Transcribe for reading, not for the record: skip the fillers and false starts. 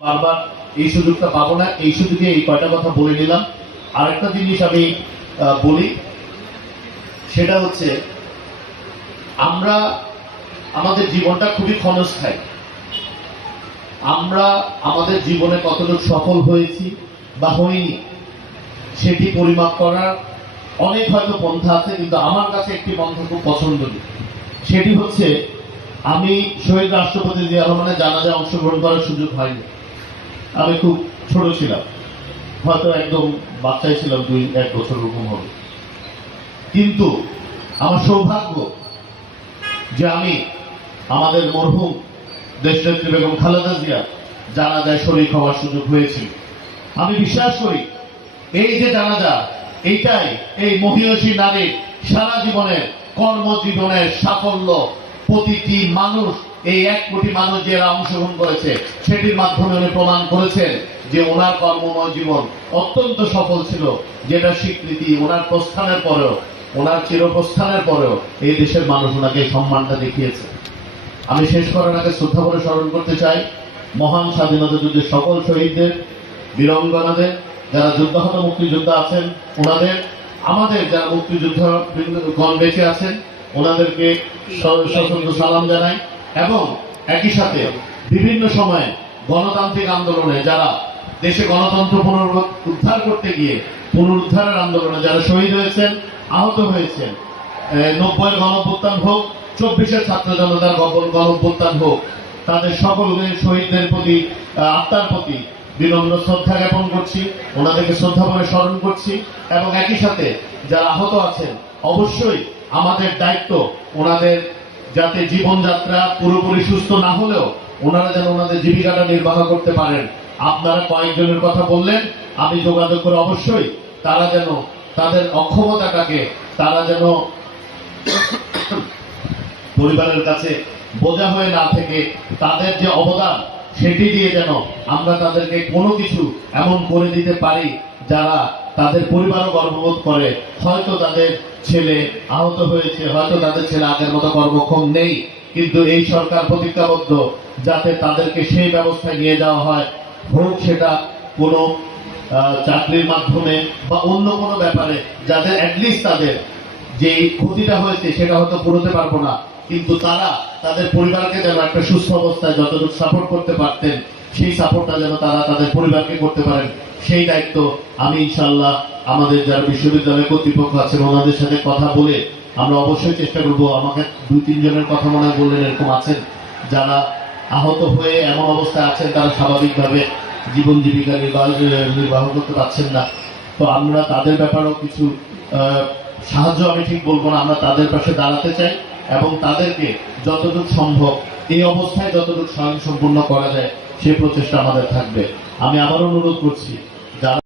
বারবার এই সুযোগটা পাবো না, এই সুযোগে এই কয়টা কথা বলে নিলাম। আরেকটা জিনিস আমি বলি, সেটা হচ্ছে আমরা আমাদের জীবনটা খুবই ক্ষণস্থায়ী। আমরা আমাদের জীবনে কতটুকু সফল হয়েছি বা হইনি সেটি পরিমাপ করার অনেক হয়তো পন্থা আছে, কিন্তু আমার কাছে একটি পন্থা খুব পছন্দনীয়। সেটি হচ্ছে, আমি শহীদ রাষ্ট্রপতি জিয়া রহমানের জানাজায় অংশগ্রহণ করার সুযোগ হয়নি। আমি খুব ছোট ছিলাম, হয়তো একদম বাচ্চাই ছিলাম, 2-1 বছর রকম হবে। কিন্তু আমার সৌভাগ্য যে আমি আমাদের মরহুম দেশনেত্রী বেগম খালেদা জিয়া জানাজায় শরীক হওয়ার সুযোগ হয়েছিল। আমি বিশ্বাস করি এই যে জানাজা, এইটাই এই মহিয়সী নারীর সারা জীবনের কর্মজীবনের সাফল্য। প্রতিটি মানুষ, এই 1 কোটি মানুষ যারা অংশগ্রহণ করেছে, সেটির মাধ্যমে উনি প্রমাণ করেছেন যে ওনার কর্মময় জীবন অত্যন্ত সফল ছিল, যেটা স্বীকৃতি ওনার প্রস্থানের পরেও, ওনার চিরপ্রস্থানের পরেও এই দেশের মানুষ ওনাকে সম্মানটা দেখিয়েছে। আমি শেষ করার আগে শ্রদ্ধা করে স্মরণ করতে চাই মহান স্বাধীনতা যুদ্ধের সকল শহীদদের, বীরাঙ্গনাদের, যারা যুদ্ধাহত মুক্তিযোদ্ধা আছেন ওনাদের, আমাদের যারা মুক্তিযোদ্ধাগণ বেঁচে আছেন ওনাদেরকে সশস্ত্র সালাম জানাই। এবং একই সাথে বিভিন্ন সময়ে গণতান্ত্রিক আন্দোলনে যারা দেশে গণতন্ত্র পুনরুদ্ধার করতে গিয়ে পুনরুদ্ধারের আন্দোলনে যারা শহীদ হয়েছেন, আহত হয়েছেন, 90-এর গণঅভ্যুত্থান হোক, 24-এর ছাত্র জনতার গণঅভ্যুত্থান হোক, তাদের সকলের শহীদদের প্রতি, আত্মার প্রতি বিনম্র শ্রদ্ধা জ্ঞাপন করছি, ওনাদেরকে শ্রদ্ধা করে স্মরণ করছি। এবং একই সাথে যারা আহত আছেন, অবশ্যই আমাদের দায়িত্ব ওনাদের যাতে জীবনযাত্রা পুরোপুরি সুস্থ না হলেও ওনারা যেন ওনাদের জীবিকাটা নির্বাহ করতে পারেন। আপনারা কয়েকজনের কথা বললেন, আমি যোগাযোগ করে অবশ্যই তারা যেন তাদের অক্ষমতাটাকে তারা যেন পরিবারের কাছে বোঝা হয়ে না থেকে তাদের যে অবদান সেটি দিয়ে যেন আমরা তাদেরকে কোনো কিছু এমন করে দিতে পারি যারা তাদের পরিবারও গর্ববোধ করে। হয়তো তাদের ছেলে আহত হয়েছে, হয়তো তাদের ছেলে আগের মতো কর্মক্ষম নেই, কিন্তু এই সরকার প্রতিজ্ঞাবদ্ধ যাতে তাদেরকে সেই ব্যবস্থায় নিয়ে যাওয়া হয়, হোক সেটা কোনো চাকরির মাধ্যমে বা অন্য কোনো ব্যাপারে, যাদের অ্যাটলিস্ট তাদের যে ক্ষতিটা হয়েছে সেটা হয়তো পুরোতে পারবো না, কিন্তু তারা তাদের পরিবারকে যেন একটা সুস্থ অবস্থায় যতটুকু সাপোর্ট করতে পারতেন সেই সাপোর্টটা যেন তারা তাদের পরিবারকে করতে পারেন, সেই দায়িত্ব আমি ইনশাআল্লাহ আমাদের যারা বিশ্ববিদ্যালয় কর্তৃপক্ষ আছেন ওনাদের সাথে কথা বলে আমরা অবশ্যই চেষ্টা করব। আমাকে 2-3 জনের কথা মনে হয় বললেন, এরকম আছেন যারা আহত হয়ে এমন অবস্থায় আছেন তারা স্বাভাবিকভাবে জীবন জীবিকা নির্বাহ করতে পারছেন না। তো আমরা তাদের ব্যাপারেও কিছু সাহায্য, আমি ঠিক বলবো না, আমরা তাদের পাশে দাঁড়াতে চাই এবং তাদেরকে যতটুকু সম্ভব এই অবস্থায় যতটুকু স্বয়ংসম্পূর্ণ করা যায় সেই প্রচেষ্টা আমাদের থাকবে। আমি আবার অনুরোধ করছি, যারা